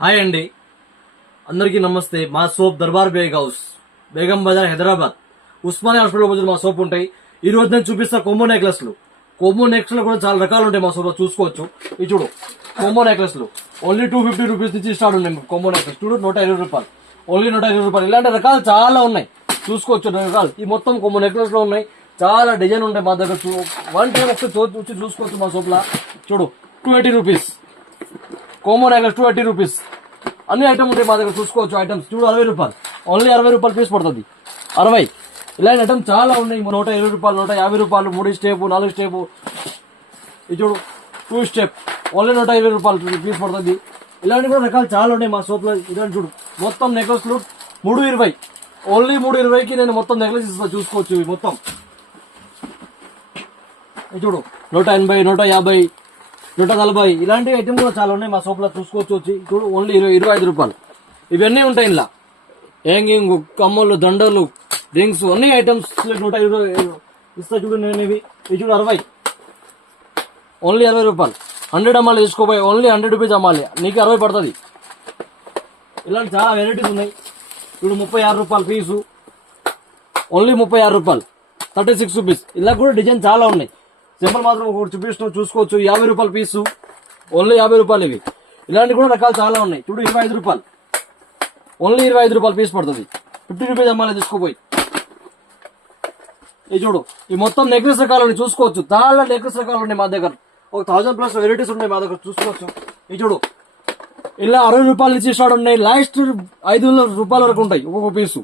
Hi అండి, అందరికీ నమస్తే. మా soap Darbar Baig house, Begum Bazar, Hyderabad. Osmania hospital మధ్య మా సోప్ ఉంటాయి. ఈ రోజు నేను చూపిస్తా కొమ్మో నెక్లెస్లు. కొమ్మో నెక్లెస్ కూడా చాలా రకాలు ఉంటాయి మా సోప్ లో, చూసుకోవచ్చు. ఇది చూడు, కొమ్మో నెక్లెస్లు ఓన్లీ 250 రూపీస్ నుంచి స్టార్ట్ ఉన్నాయి. కొమ్మో నెక్లెస్ చూడు, 120 రూపాయలు, ఓన్లీ 120 రూపాయలు. ఇలాంటి రకాలు చాలా ఉన్నాయి, చూసుకోవచ్చు. రకాలు ఈ మొత్తం కొమ్మో నెక్లెస్ లో ఉన్నాయి. చాలా డిజైన్ ఉంటాయి మా దగ్గర. వన్ టైం ఒకసారి వచ్చి చూసుకోవచ్చు మా సోప్ లా. చూడు, 280 రూపీస్ కొమ్మో నెక్లెస్, 280 రూపీస్. అన్ని ఐటమ్ ఉంటాయి మా దగ్గర, చూసుకోవచ్చు. ఐటమ్స్ చూడు, 60 రూపాయలు, ఓన్లీ 60 రూపాయలు పీస్ పడుతుంది. 60 ఇలాంటి ఐటమ్ చాలా ఉన్నాయి. 120 రూపాయలు, 150 రూపాయలు, 3 స్టెప్, 4 స్టెప్. ఇది చూడు, 2 స్టెప్, ఓన్లీ 120 రూపాయలు పీస్ పడుతుంది. ఇలాంటి కూడా రకాలు చాలా ఉన్నాయి మా షాప్ లో. ఇలాంటి చూడు, మొత్తం నెక్లెస్లు 320, ఓన్లీ 320కి నేను మొత్తం నెక్లెస్ ఇస్తా, చూసుకోవచ్చు. ఇవి మొత్తం ఇది చూడు, 180, 150, 140 ఇలాంటి ఐటమ్ కూడా చాలా ఉన్నాయి మా షాప్ లో, చూసుకోవచ్చు. వచ్చి చూడు, ఓన్లీ 25 రూపాయలు. ఇవన్నీ ఉంటాయి ఇలా. హ్యాంగింగ్, కమ్మలు, దండలు, రింగ్స్, అన్ని ఐటమ్స్ 120 ఇస్తా. చూడు నేను ఇవి చూడు, 60, ఓన్లీ 60 రూపాయలు. 100 అమ్మాలి, తీసుకోపోయి ఓన్లీ 100 రూపీస్ అమ్మాలి, నీకు 60 పడుతుంది. ఇలాంటి చాలా వెరైటీస్ ఉన్నాయి. చూడు, 36 రూపాయలు పీసు, ఓన్లీ 36 రూపాయలు, 36 రూపీస్. ఇలా కూడా డిజైన్ చాలా ఉన్నాయి. సింపుల్ మాత్రం ఒకటి చూపిస్తున్నాం, చూసుకోవచ్చు. 50 రూపాయలు పీసు, ఓన్లీ 50 రూపాయలు ఇవి. ఇలాంటి కూడా రకాలు చాలా ఉన్నాయి. చూడు, 25 రూపాయలు, ఓన్లీ 25 రూపాయలు పీస్ పడుతుంది. 50 రూపీస్ అమ్మాలి, తీసుకోపోయి. ఇది చూడు, ఈ మొత్తం నెక్లెస్ రకాలు ఉన్నాయి, చూసుకోవచ్చు. చాలా నెక్లెస్ రకాలు ఉన్నాయి మా దగ్గర. ఒక 1000+ వెరైటీస్ ఉన్నాయి మా దగ్గర, చూసుకోవచ్చు. ఇది చూడు, ఇలా 60 రూపాయల నుంచి స్టార్ట్ ఉన్నాయి. లాస్ట్ 500 రూపాయల వరకు ఉంటాయి ఒక్కొక్క పీసు.